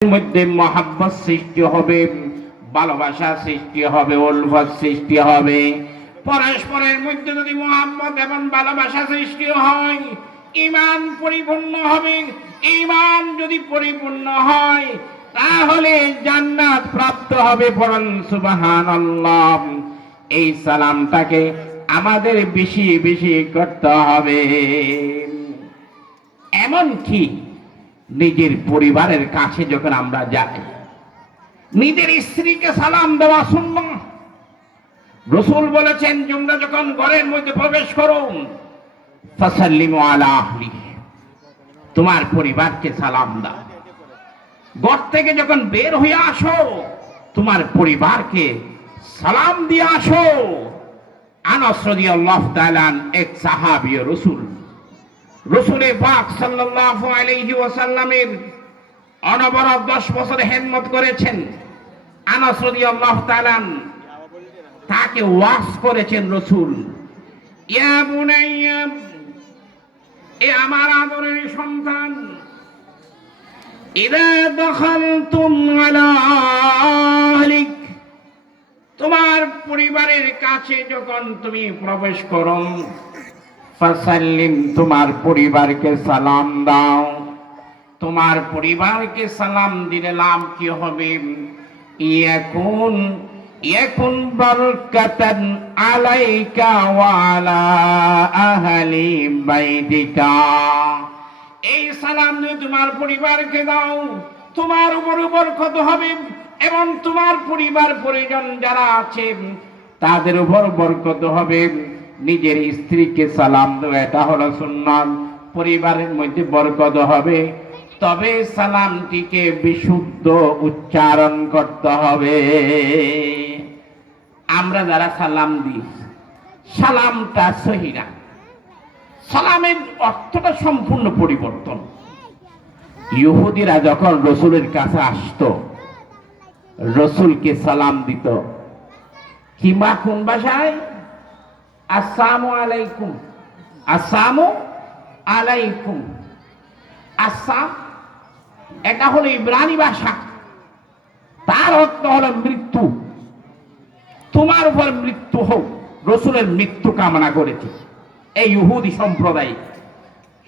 মধ্যে মহাব্বত সৃষ্টি হবে, ভালোবাসা সৃষ্টি হবে, উলফত সৃষ্টি হবে। পরস্পরের মধ্যে যদি মহাব্বত এবং ভালোবাসা সৃষ্টি হয়, ঈমান পরিপূর্ণ হবে। ঈমান যদি পরিপূর্ণ হয় তাহলে জান্নাত প্রাপ্ত হবে। পড়ুন সুবহানাল্লাহ। এই সালামটাকে আমাদের বেশি বেশি করতে হবে। এমন কি নিজের পরিবারের কাছে যখন আমরা যাই, নিজের স্ত্রীকে সালাম দেওয়া সুন্নাহ। রাসূল বলেছেন, তোমরা যখন ঘরের মধ্যে প্রবেশ করো, ফাসাল্লিমু আলা আহলি, তোমার পরিবারকে সালাম দাও। ঘর থেকে যখন বের হয়ে আসো, তোমার পরিবারকে সালাম দিয়ে আসো। আনাস রাদিয়াল্লাহু তাআলা এক সাহাবী রাসূলের পাক সাল্লাল্লাহু আলাইহি ওয়াসাল্লামের অনবরত 10 বছর খেদমত করেছেন। আনাস রাদিয়াল্লাহু তাআলা তাকে ওয়াজ করেছেন রাসূল, ইয়া বুনাইয়া, এ আমার আদরের সন্তান, ইযা দাখালতুম আলা আহলিক, তোমার পরিবারের কাছে যখন তুমি প্রবেশ করো, ফাসাল্লিম, তোমার পরিবারকে সালাম দাও। তোমার পরিবারকে সালাম দিলে লাভ কি হবে? ইয়াকুন বারাকাতান আলাইকা ওয়া আলা আহলি বাইতিকা। এই সালাম যদি তোমার পরিবারকে দাও, তোমার উপর বরকত হবে এবং তোমার পরিবার পরিজন যারা আছে তাদের উপর বরকত হবে। নিজের স্ত্রীকে সালাম দেওয়া, এটা হলো সুন্নাত। পরিবারের মধ্যে বরকত হবে, তবে সালামটিকে বিশুদ্ধ উচ্চারণ করতে হবে। আমরা যারা সালাম দিই, সালামটা সহি না, সালামের অর্থটা সম্পূর্ণ পরিবর্তন। ইহুদিরা যখন রাসূলের কাছে আসতো, রাসূলকে সালাম দিত কিংবা কোন ভাষায়, আসসালামু আলাইকুম, আসসালামু আলাইকুম। আসসালাম এটা হলো ইব্রানি ভাষা, তার অর্থ হলো মৃত্যু। তোমার উপর মৃত্যু হোক, রাসূলের মৃত্যু কামনা করেছে। এই ইহুদি সম্প্রদায়,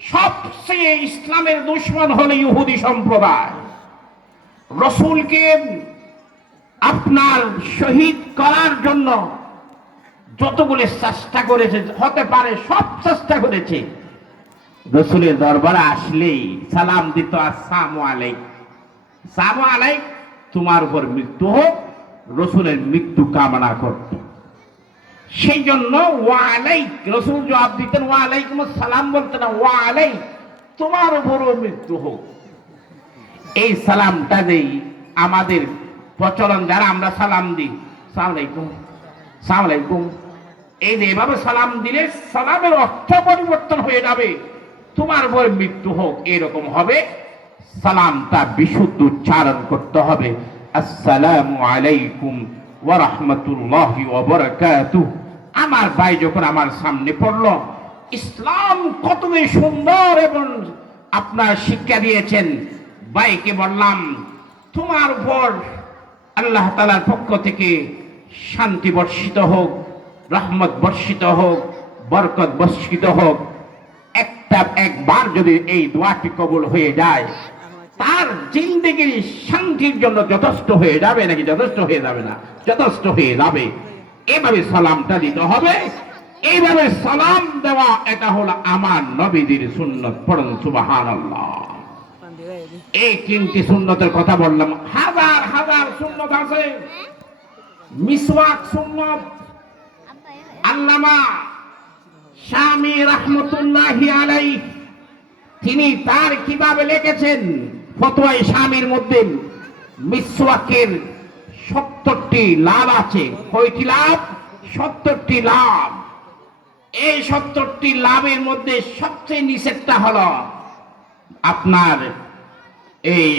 সবচেয়ে ইসলামের দুশমন হলো ইহুদি সম্প্রদায়। রাসূলকে আপনার শহীদ করার জন্য যতগুলো চেষ্টা করেছে হতে পারে, সব চেষ্টা করেছে। রাসূলের দরবারে আসলেই সালাম দিত, আসসালামু আলাইকুম, আসসালামু আলাইকুম, তোমার উপর মৃত্যু হোক, রাসূলের মৃত্যু কামনা করত। সেই জন্য ওয়া আলাইক, রাসূল জবাব দিতেন ওয়া আলাইকুম আসসালাম বলতেন না, ওয়া আলাইক, তোমার উপরও মৃত্যু হোক। এই সালামটা দেই আমাদের প্রচলন, যারা আমরা সালাম দিই, আসসালামু আলাইকুম, আসসালামু আলাইকুম, এই যে এভাবে সালাম দিলে সালামের অর্থ পরিবর্তন হয়ে যাবে। তোমার উপর মৃত্যু হোক এরকম হবে। সালামটা বিশুদ্ধ উচ্চারণ করতে হবে, আসসালামু আলাইকুম ওয়া রাহমাতুল্লাহি ওয়া বারাকাতুহু। আমার ভাই যখন আমার সামনে পড়লো, ইসলাম কত সুন্দর এবং আপনার শিক্ষা দিয়েছেন, ভাইকে বললাম তোমার উপর আল্লাহ তাআলার পক্ষ থেকে শান্তি বর্ষিত হোক, রহমত বর্ষিত হোক, বরকত বর্ষিত হোক। একবার যদি এই দোয়াটি কবুল হয়ে যায়, তার জিন্দেগির শান্তির জন্য যথেষ্ট হয়ে যাবে। নাকি যথেষ্ট হয়ে যাবে না? যথেষ্ট হয়ে যাবে। এভাবে সালামটা দিতে হবে। এইভাবে সালাম দেওয়া, এটা হলো আমার নবীজির সুন্নত। পড়ুন সুবহানাল্লাহ। এই 3টি সুন্নতের কথা বললাম, হাজার হাজার সুন্নত আছে। মিসওয়াক সুন্নত, আল্লামা শামী রাহমাতুল্লাহি আলাইহি তিনি তার কিতাবে লিখেছেন, ফতোয়ায়ে শামীর মধ্যে মিসওয়াকের 70টি লাভ আছে। কয়টি লাভ? 70টি লাভ। এই 70টি লাভের মধ্যে সবচেয়ে নিচেরটা হলো আপনার এই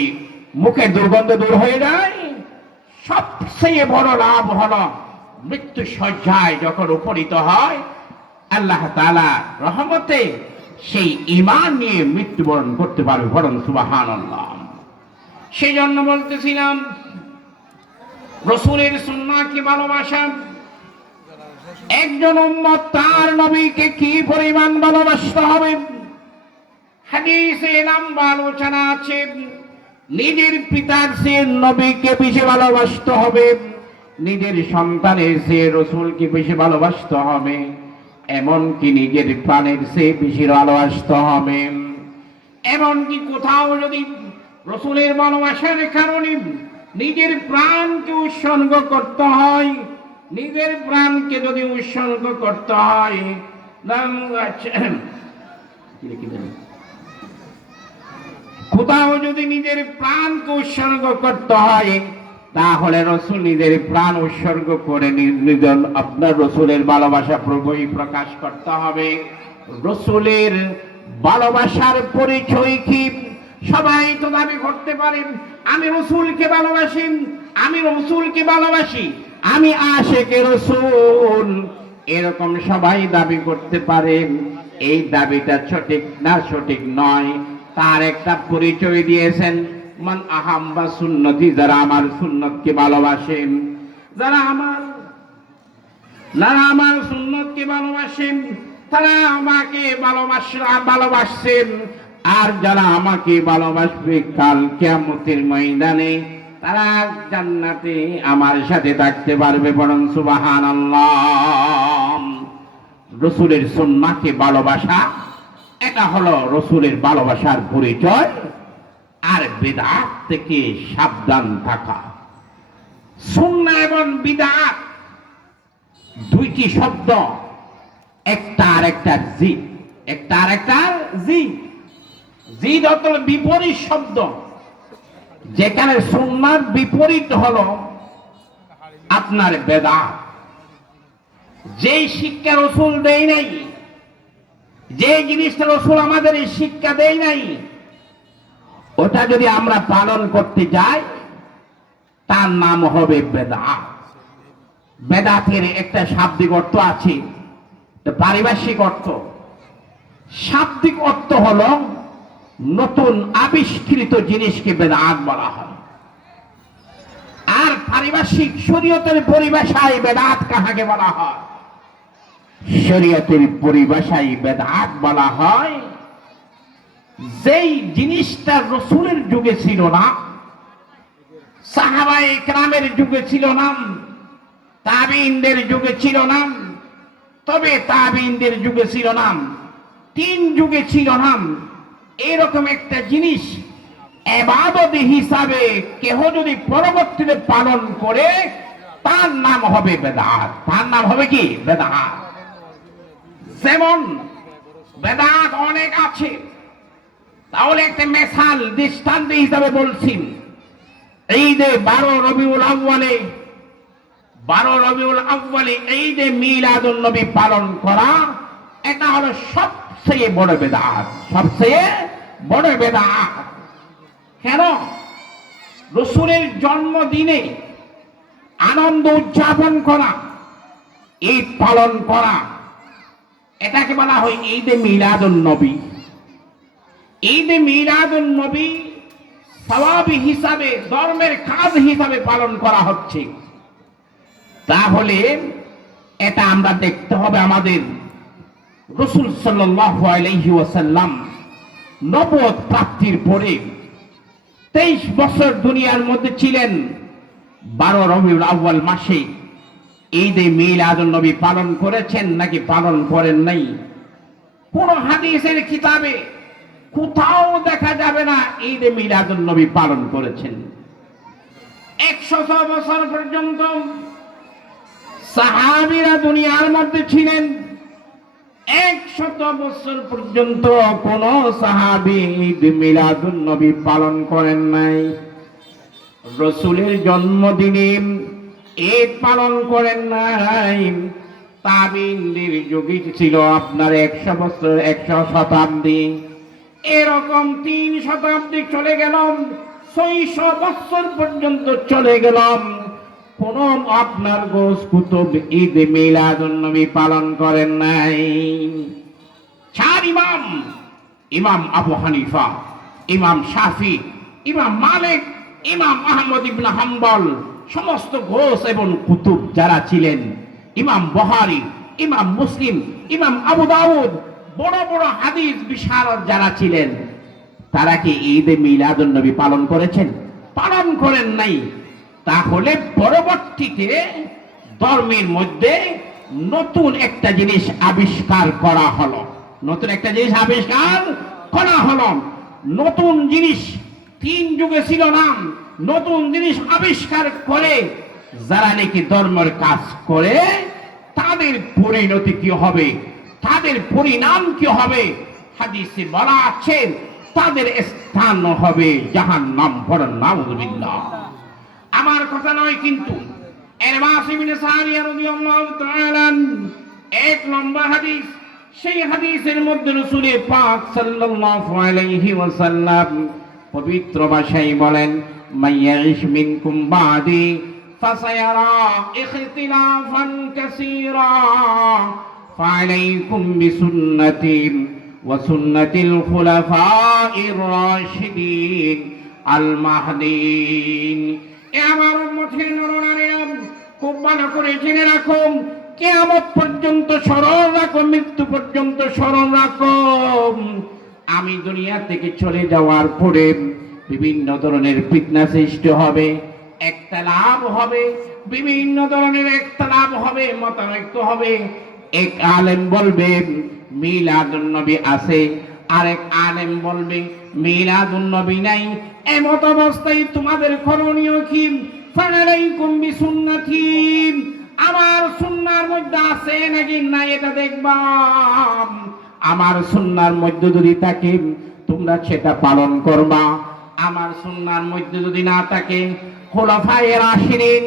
মুখের দুর্গন্ধ দূর হয়ে যায়। সবচেয়ে বড় লাভ হলো মৃত্যু শয্যায় যখন উপনীত হয়, আল্লাহ তাআলা রহমতে সেই ঈমান নিয়ে মৃত্যুবরণ করতে পারবে। বরং সুবহানাল্লাহ। সেই জন্য বলতেছিলাম রাসূলের সুন্নাহকে ভালোবাসা, একজন উম্মত তার নবীকে কি পরিমাণ ভালোবাসতে হবে। হাদিসে লম্বা আলোচনা আছে, নিজের পিতার চেয়ে নবীকে বেশি ভালোবাসতে হবে, নিজের সন্তানের চেয়ে রাসূলকে বেশি ভালোবাসতে হবে, এমনকি নিজের প্রাণের চেয়ে বেশি ভালোবাসতে হবে। এমনকি কোথাও যদি রাসূলের ভালোবাসার কারণে নিজের প্রাণকে উৎসর্গ করতে হয়, নিজের প্রাণকে যদি উৎসর্গ করতে হয়, কোথাও যদি নিজের প্রাণকে উৎসর্গ করতে হয়, তাহলে রাসূল নিজের প্রাণ উৎসর্গ করে নির্জন আপনার রাসূলের ভালোবাসা প্রভুই প্রকাশ করতে হবে। রাসূলের ভালোবাসার পরিচয় কি? সবাই তো দাবি করতে পারেন আমি রাসূলকে ভালোবাসি, আমি রাসূলকে ভালোবাসি, আমি আশিকে রাসূল, এরকম সবাই দাবি করতে পারেন। এই দাবিটা সঠিক না, সঠিক নয়। তার একটা পরিচয় দিয়েছেন, মান আহাম্বা সুন্নতি, যারা আমার সুন্নতকে ভালোবাসেন, যারা আমার সুন্নতকে ভালোবাসেন তারা আমাকে ভালোবাসছেন। আর যারা আমাকে ভালোবাসবে কাল কিয়ামতের ময়দানে তারা জান্নাতে আমার সাথে থাকতে পারবে। বরং সুবহানাল্লাহ। রাসূলের সুন্নাহকে ভালোবাসা, এটা হলো রাসূলের ভালোবাসার পরিচয়। আর বিদআত থেকে সাবধান থাকা। সুন্নাহ এবং বিদআত দুইটি শব্দ, একটা আরেকটার জিদ, একটা আরেকটার জিদ। জিদ অর্থ বিপরীত শব্দ। যেখানে সুন্নাহর বিপরীত হলো আপনার বিদআত। যেই শিক্ষা রাসূল দেয় নাই, যে জিনিসটা রাসূল আমাদের এই শিক্ষা দেয় নাই, ওটা যদি আমরা পালন করতে যাই তার নাম হবে বিদআত। বিদআতের একটা শাব্দিক অর্থ আছে, পারিভাষিক অর্থ। শাব্দিক অর্থ হলো নতুন আবিষ্কৃত জিনিসকে বিদআত বলা হয়। আর পারিভাষিক শরীয়তের পরিভাষায় বিদআত কাহাকে বলা হয়? শরীয়তের পরিভাষায় বিদআত বলা হয় যেই জিনিসটা রাসূলের যুগে ছিল না, সাহাবায়ে কেরামের যুগে ছিল না, তাবিঈনদের যুগে ছিল না, তবে তাবিঈনদের যুগে ছিল না, তিন যুগে ছিল না, এরকম একটা জিনিস ইবাদত হিসাবে কেহ যদি পরবর্তীতে পালন করে তার নাম হবে বিদআত। তার নাম হবে কি? বিদআত। যেমন বিদআত অনেক আছে, তাহলে একটা মেসাল দৃষ্টান্ত হিসাবে বলছি। ঈদে 12 রবিউল আউয়ালে ঈদে মিলাদুন নবী পালন করা, এটা হলো সবচেয়ে বড় বিদআত, সবচেয়ে বড় বিদআত। কেন? রাসূলের জন্মদিনে আনন্দ উদযাপন করা, ঈদ পালন করা, এটাকে বলা হয় ঈদে মিলাদুন নবী। ঈদে মিলাদুন নবী সওয়াব হিসাবে, ধর্মের কাজ হিসাবে পালন করা হচ্ছে। তাহলে এটা আমরা দেখতে হবে আমাদের রাসূল সাল্লাল্লাহু আলাইহি ওয়াসাল্লাম নবুয়ত প্রাপ্তির পরে 23 বছর দুনিয়ার মধ্যে ছিলেন। 12 রবিউল আউয়াল মাসে ঈদে মিলাদুন নবী পালন করেছেন নাকি পালন করেন নাই? কোন হাদিসের কিতাবে কোথাও দেখা যাবে না ঈদে মিলাদুন নবী পালন করেছেন। 100 বছর পর্যন্ত সাহাবীরা দুনিয়ার মধ্যে ছিলেন। 100 বছর পর্যন্ত কোন সাহাবী ঈদ মিলাদুন নবী পালন করেন নাই। রাসূলের জন্মদিনে ঈদ পালন করেন নাই। তাবিঈনদের যুগে ছিল আপনার 100 বছর, 100 শতাব্দী, এরকম 3 শতাব্দী চলে গেল, 600 বছর পর্যন্ত চলে গেল, কোন আপনার গোস কুতুব ঈদ মিলাদুন নবী পালন করেন নাই। 4 ইমাম আবু হানিফা, ইমাম শাফি, ইমাম মালিক ইমাম আহমদ ইবনে হাম্বল, সমস্ত ঘোষ এবং কুতুব যারা ছিলেন, ইমাম বুখারী, ইমাম মুসলিম, ইমাম আবু দাউদ, বড় বড় হাদিস বিশারদ যারা ছিলেন, তারা কি ঈদে মিলাদুন নবী পালন করেছেন? পালন করেন নাই। তাহলে পরবর্তীতে ধর্মের মধ্যে নতুন একটা জিনিস আবিষ্কার করা হলো। নতুন একটা জিনিস আবিষ্কার করা হলো। নতুন জিনিস তিন যুগে ছিল না। নতুন জিনিস আবিষ্কার করে যারা নাকি ধর্মের কাজ করে, তাদের পরিণতি কি হবে, তাদের পরিণাম কি হবে? হাদিসে বলা আছে তাদের স্থান হবে জাহান্নাম। পড়েন নাউযুবিল্লাহ। আমার কথা নয় কিন্তু, ইরবাস ইবনে সারিয়া রাদিয়াল্লাহু তাআলা এক লম্বা হাদিস, সেই হাদিসের মধ্যে রাসূল পাক সাল্লাল্লাহু আলাইহি ওয়াসাল্লাম পবিত্র ভাষায় বলেন, মাইয়াইশ মিনকুম বাদি ফাসায়ারা ইখতিলাফান কাসীরা ফাআলাইকুম বিসুন্নতি ওয়া সুন্নাতিল খুলাফাইর রাশিদিন আল মাহদিন। এ আমার উম্মতের নরনারীরা, খুব ভালো করে জেনে রাখুন, কিয়ামত পর্যন্ত স্মরণ রাখো, মৃত্যু পর্যন্ত স্মরণ রাখো। আমি দুনিয়া থেকে চলে যাওয়ার পরে বিভিন্ন ধরনের ফিতনা সৃষ্টি হবে, ইখতিলাফ হবে, বিভিন্ন ধরনের ইখতিলাফ হবে, মতানৈক্য হবে। এক আলেম বলবে মিলাদুন নবী আছে, আরেক আলেম বলবে মিলাদুন নবী নাই। এমত অবস্থায় তোমাদের করণীয় কি? ফালাইকুম বিসুন্নতি, আমার সুন্নাহর মধ্যে আছে নাকি নাই এটা দেখবা। আমার সুন্নাহর মধ্যে যদি থাকে তোমরা সেটা পালন করবা, আমার সুন্নাহর মধ্যে যদি না থাকে খুলাফায়ে রাশিদিন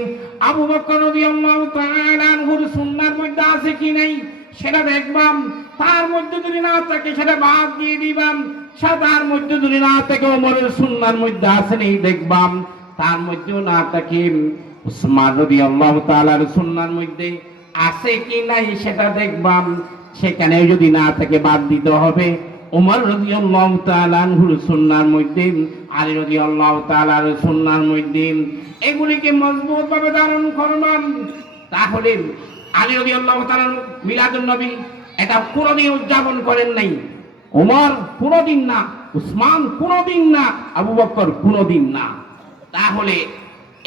আবু বকর রাদিয়াল্লাহু তাআলা আনহুর সুন্নাহর মধ্যে আছে কি নাই সেটা দেখবাম। তার মধ্যে যদি না থাকে সেটা বাদ দিয়ে দিবাম। সাদার মধ্যে যদি না থাকে ওমরের সুন্নাহর মধ্যে আছে নেই দেখবাম। তার মধ্যেও না থাকে উসমান রাদিয়াল্লাহু তাআলার সুন্নাহর মধ্যে আছে কি নাই সেটা দেখবাম। সেখানে যদি না থাকে বাদ দিতে হবে। ওমর রাদিয়াল্লাহু তাআলা আনহুর সুন্নাহর মধ্যে, আলী রাদিয়াল্লাহু তাআলার সুন্নাহর মধ্যে, এগুলিকে মজবুত ভাবে ধারণ করবাম। তাহলে আলী রাদিয়াল্লাহু তাআলা মিলাদুন নবী এটা কোনদিন উদযাপন করেন নাই, ওমর কোনদিন না, উসমান কোনদিন না, আবু বকর কোনদিন না। তাহলে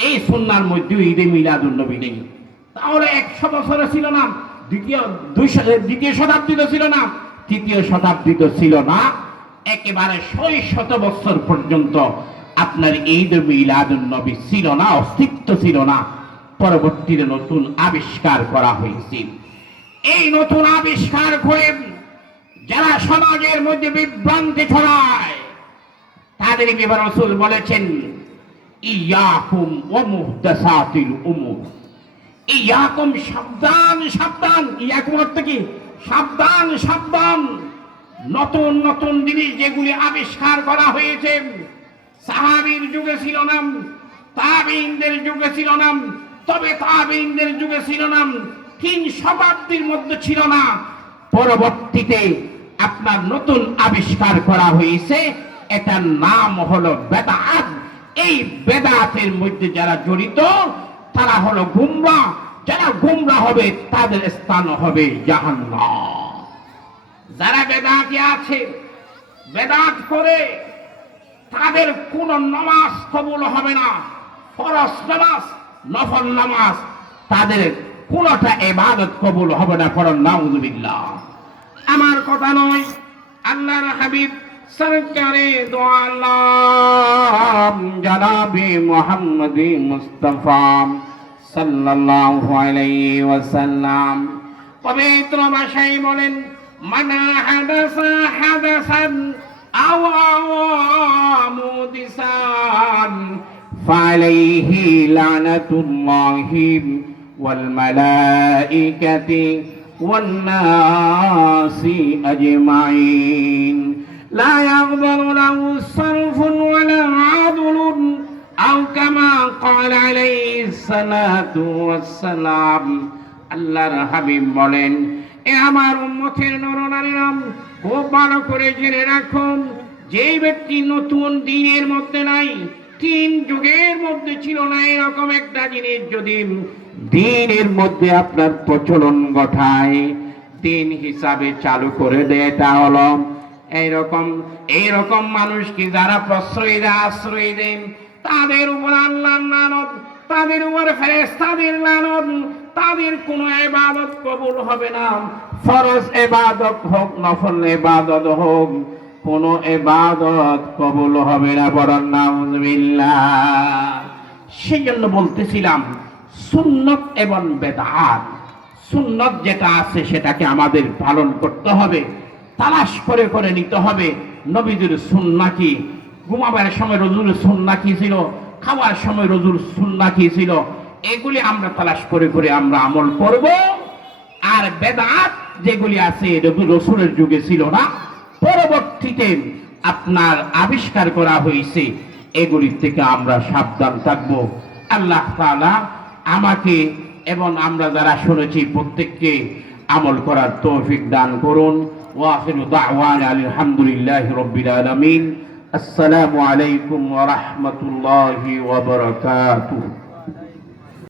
এই সুন্নাহর মধ্যে ঈদে মিলাদুন নবী নেই। তাহলে 100 বছরে ছিল না, দ্বিতীয় শতাব্দীতে ছিল না, তৃতীয় শতাব্দীতে ছিল না, একেবারে 600 বছর পর্যন্ত আপনার ঈদ মিলাদুন নবী ছিল না, অস্তিত্ব ছিল না। পরবর্তীতে নতুন আবিষ্কার করা হয়েছে। এই নতুন আবিষ্কার করে যারা সমাজের মধ্যে বিভ্রান্তি ছড়ায়, তাদের ব্যাপারে রাসূল বলেছেন ইয়াকুম ওয়া মুহদাসাতিল উমুর। ইয়াকুম সাবধান, সাবধান। ইয়াকুম অর্থ কি? সাবধান, সাবধান। নতুন নতুন জিনিস যেগুলি আবিষ্কার করা হয়েছে, সাহাবীর যুগে ছিল না, তাবেঈনদের যুগে ছিল না, তবে তাবেঈনদের যুগে ছিল না, 3 শতাব্দীর মধ্যে ছিল না। পরবর্তীতে আপনার নতুন আবিষ্কার করা হয়েছে, এটার নাম হলো বেদাত। এই বেদাতের মধ্যে যারা জড়িত তারা হলো গুমরাহ। যারা গুমরাহ হবে তাদের স্থান হবে জাহান্নাম। যারা বেদাতি আছে, বেদাত করে, তাদের কোন নামাজ কবুল হবে না। ফরজ নামাজ, নফল নামাজ, তাদের কোনটা ইবাদত কবুল হবে না। পড়ুন নাউযুবিল্লাহ। আমার কথা নয়, আল্লাহর হাবিব সরকারে দো আলম জনাবে মুহাম্মদ মুস্তাফা সাল্লাল্লাহু আলাইহি ওয়াসাল্লাম পবিত্র ভাষায় বলেন, মান হাদাসা হাদাসান আও মুদিসান ফালাইহি লানাতুল্লাহি ওয়াল মালাইকাতি ওয়ান নাসি আজমাইন লা ইয়াগফিরু লাহু সারফুন ওয়ালা আদলুন আও কামা ক্বালা আলাইহিস সালাতু ওয়াস সালাম। আল্লাহর হাবিব বলেন, এ আমার উম্মতের নরনারীরা, খুব ভালো করে জেনে রাখুন, যেই ব্যক্তি নতুন দ্বীনের মধ্যে নাই, তিন যুগের মধ্যে ছিল না এরকম একটা জিনিস যদি দিনের মধ্যে আপনার প্রচলন ঘটায়, দিন হিসাবে চালু করে দেয়, তা হলো এইরকম মানুষকে যারা প্রশ্রয় দেয়, আশ্রয় দেন, তাদের উপর আল্লাহর লানত, তাদের উপর ফেরেশতাদের লানত, তাদের কোনো ইবাদত কবুল হবে না। ফরজ ইবাদত হোক, নফল ইবাদত হোক, কোনো ইবাদত কবুল হবে না। বলেন নাউযুবিল্লাহ। সেই জন্য বলতেছিলাম সুন্নত এবং বেদাত, সুন্নত যেটা আছে সেটাকে আমাদের পালন করতে হবে, তালাশ করে করে নিতে হবে নবীদের সুন্নাহ কি, ঘুমাবার সময় রসুলের সুন্নাহ কি ছিল, খাওয়ার সময় রসুলের সুন্নাহ কি ছিল, এগুলি আমরা তালাশ করে করে আমরা আমল করব। আর বেদাত যেগুলি আছে রসুলের যুগে ছিল না, পরবর্তীতে আপনার আবিষ্কার করা হয়েছে, এগুলির থেকে আমরা সাবধান থাকব। আল্লাহ তাআলা আমাকে এবং আমরা যারা শুনেছি প্রত্যেককে আমল করার তৌফিক দান করুন। ওয়া আখিরু দাওয়ানা আলহামদুলিল্লাহি রাব্বিল আলামিন। আসসালামু আলাইকুম ওয়া রাহমাতুল্লাহি ওয়া বারাকাতুহু।